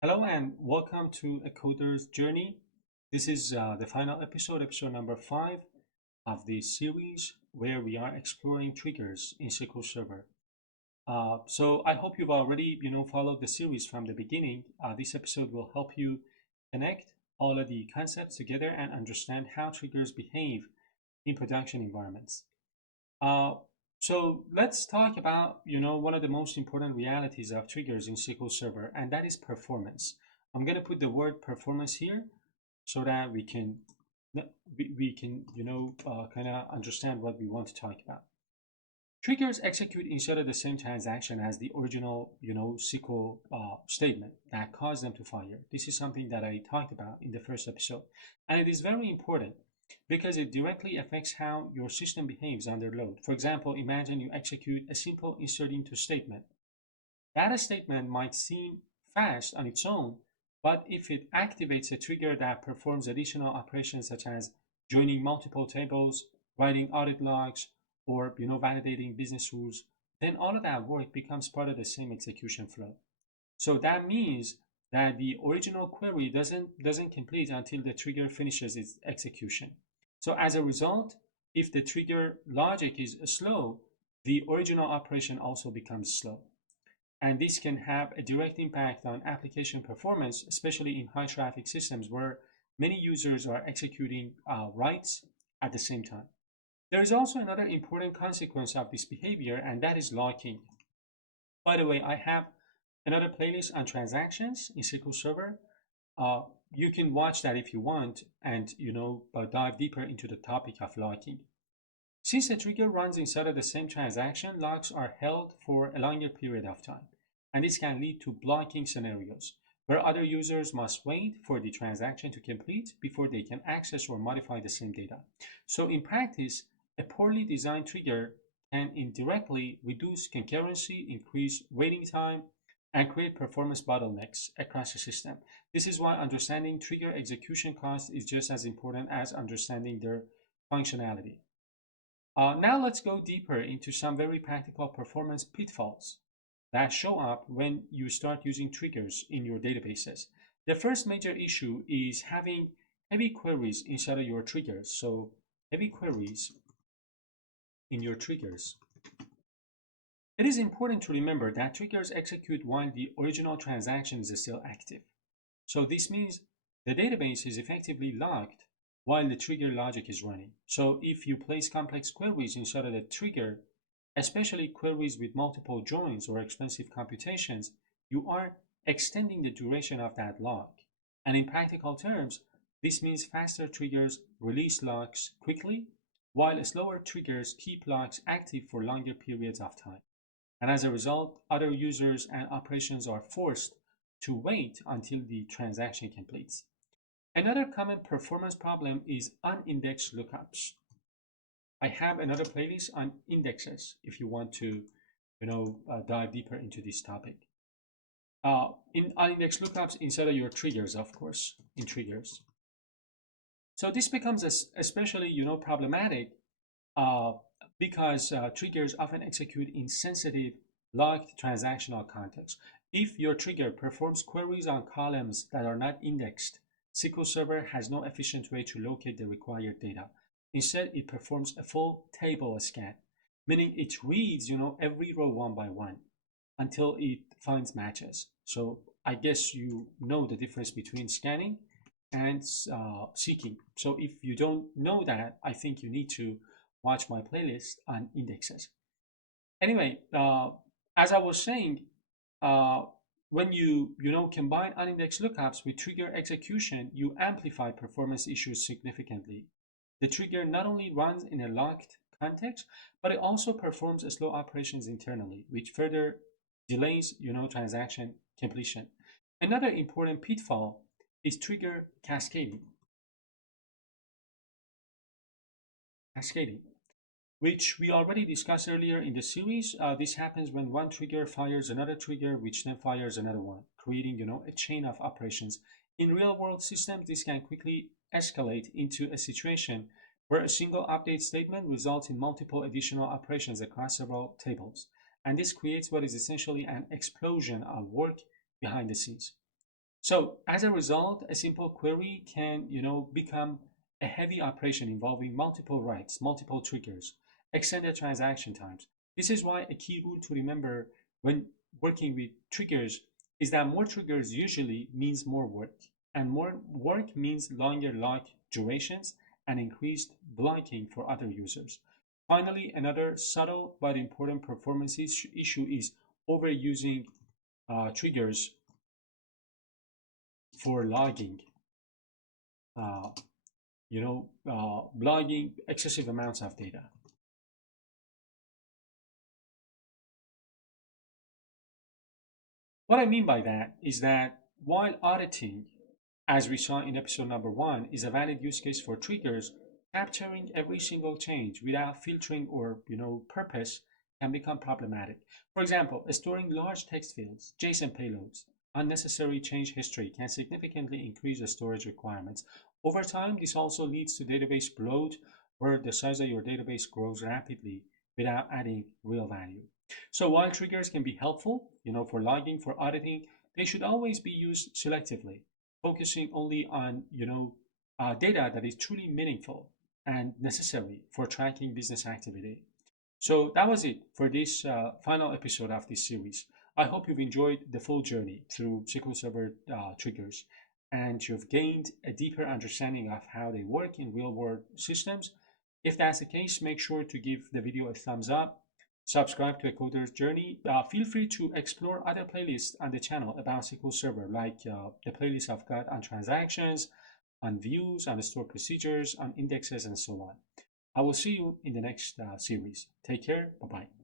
Hello and welcome to A Coder's Journey. This is the final episode, episode number 5 of the series where we are exploring triggers in SQL Server. So I hope you've already, followed the series from the beginning. This episode will help you connect all of the concepts together and understand how triggers behave in production environments. Uh, so let's talk about, one of the most important realities of triggers in SQL Server, and that is performance. I'm going to put the word performance here so that we can kind of understand what we want to talk about. Triggers execute inside of the same transaction as the original, SQL statement that caused them to fire. This is something that I talked about in the first episode, and it is very important because it directly affects how your system behaves under load. For example, imagine you execute a simple insert into statement. That statement might seem fast on its own, but if it activates a trigger that performs additional operations such as joining multiple tables, writing audit logs, or validating business rules, then all of that work becomes part of the same execution flow. So that means that the original query doesn't complete until the trigger finishes its execution. So as a result, if the trigger logic is slow, the original operation also becomes slow. And this can have a direct impact on application performance, especially in high traffic systems where many users are executing writes at the same time. There is also another important consequence of this behavior, and that is locking. By the way, I have another playlist on transactions in SQL Server. You can watch that if you want and dive deeper into the topic of locking. Since a trigger runs inside of the same transaction, locks are held for a longer period of time, and this can lead to blocking scenarios where other users must wait for the transaction to complete before they can access or modify the same data. So in practice, a poorly designed trigger can indirectly reduce concurrency, increase waiting time, and create performance bottlenecks across the system. This is why understanding trigger execution cost is just as important as understanding their functionality. Now let's go deeper into some very practical performance pitfalls that show up when you start using triggers in your databases. The first major issue is having heavy queries inside of your triggers. So heavy queries in your triggers. It is important to remember that triggers execute while the original transaction is still active. So this means the database is effectively locked while the trigger logic is running. So if you place complex queries inside of the trigger, especially queries with multiple joins or expensive computations, you are extending the duration of that lock. And in practical terms, this means faster triggers release locks quickly, while slower triggers keep locks active for longer periods of time. And as a result, other users and operations are forced to wait until the transaction completes. Another common performance problem is unindexed lookups. I have another playlist on indexes if you want to, dive deeper into this topic. In unindexed lookups inside of your triggers, of course, in triggers. So this becomes especially, problematic uh, because triggers often execute in sensitive locked transactional context. If your trigger performs queries on columns that are not indexed, SQL Server has no efficient way to locate the required data. Instead, it performs a full table scan, meaning it reads, every row one by one until it finds matches. So I guess you know the difference between scanning and seeking. So if you don't know that, I think you need to watch my playlist on indexes. Anyway, as I was saying, uh, when you combine unindexed lookups with trigger execution, you amplify performance issues significantly. The trigger not only runs in a locked context, but it also performs slow operations internally, which further delays transaction completion. Another important pitfall is trigger cascading. Cascading, which we already discussed earlier in the series. This happens when one trigger fires another trigger, which then fires another one, creating a chain of operations. In real-world systems, this can quickly escalate into a situation where a single update statement results in multiple additional operations across several tables. And this creates what is essentially an explosion of work behind the scenes. So as a result, a simple query can, become a heavy operation involving multiple writes, multiple triggers, extended transaction times. This is why a key rule to remember when working with triggers is that more triggers usually means more work, and more work means longer log durations and increased blocking for other users. Finally, another subtle but important performance issue is overusing triggers for logging, uh, logging excessive amounts of data. What I mean by that is that while auditing, as we saw in episode number 1, is a valid use case for triggers, capturing every single change without filtering or purpose can become problematic. For example, storing large text fields, JSON payloads, unnecessary change history can significantly increase the storage requirements. Over time, this also leads to database bloat, where the size of your database grows rapidly without adding real value. So while triggers can be helpful, for logging, for auditing, they should always be used selectively, focusing only on, data that is truly meaningful and necessary for tracking business activity. So that was it for this final episode of this series. I hope you've enjoyed the full journey through SQL Server triggers, and you've gained a deeper understanding of how they work in real-world systems. If that's the case, make sure to give the video a thumbs up, subscribe to A Coder's Journey. Feel free to explore other playlists on the channel about SQL Server, like the playlist I've got on transactions, on views, on store procedures, on indexes, and so on. I will see you in the next series. Take care. Bye-bye.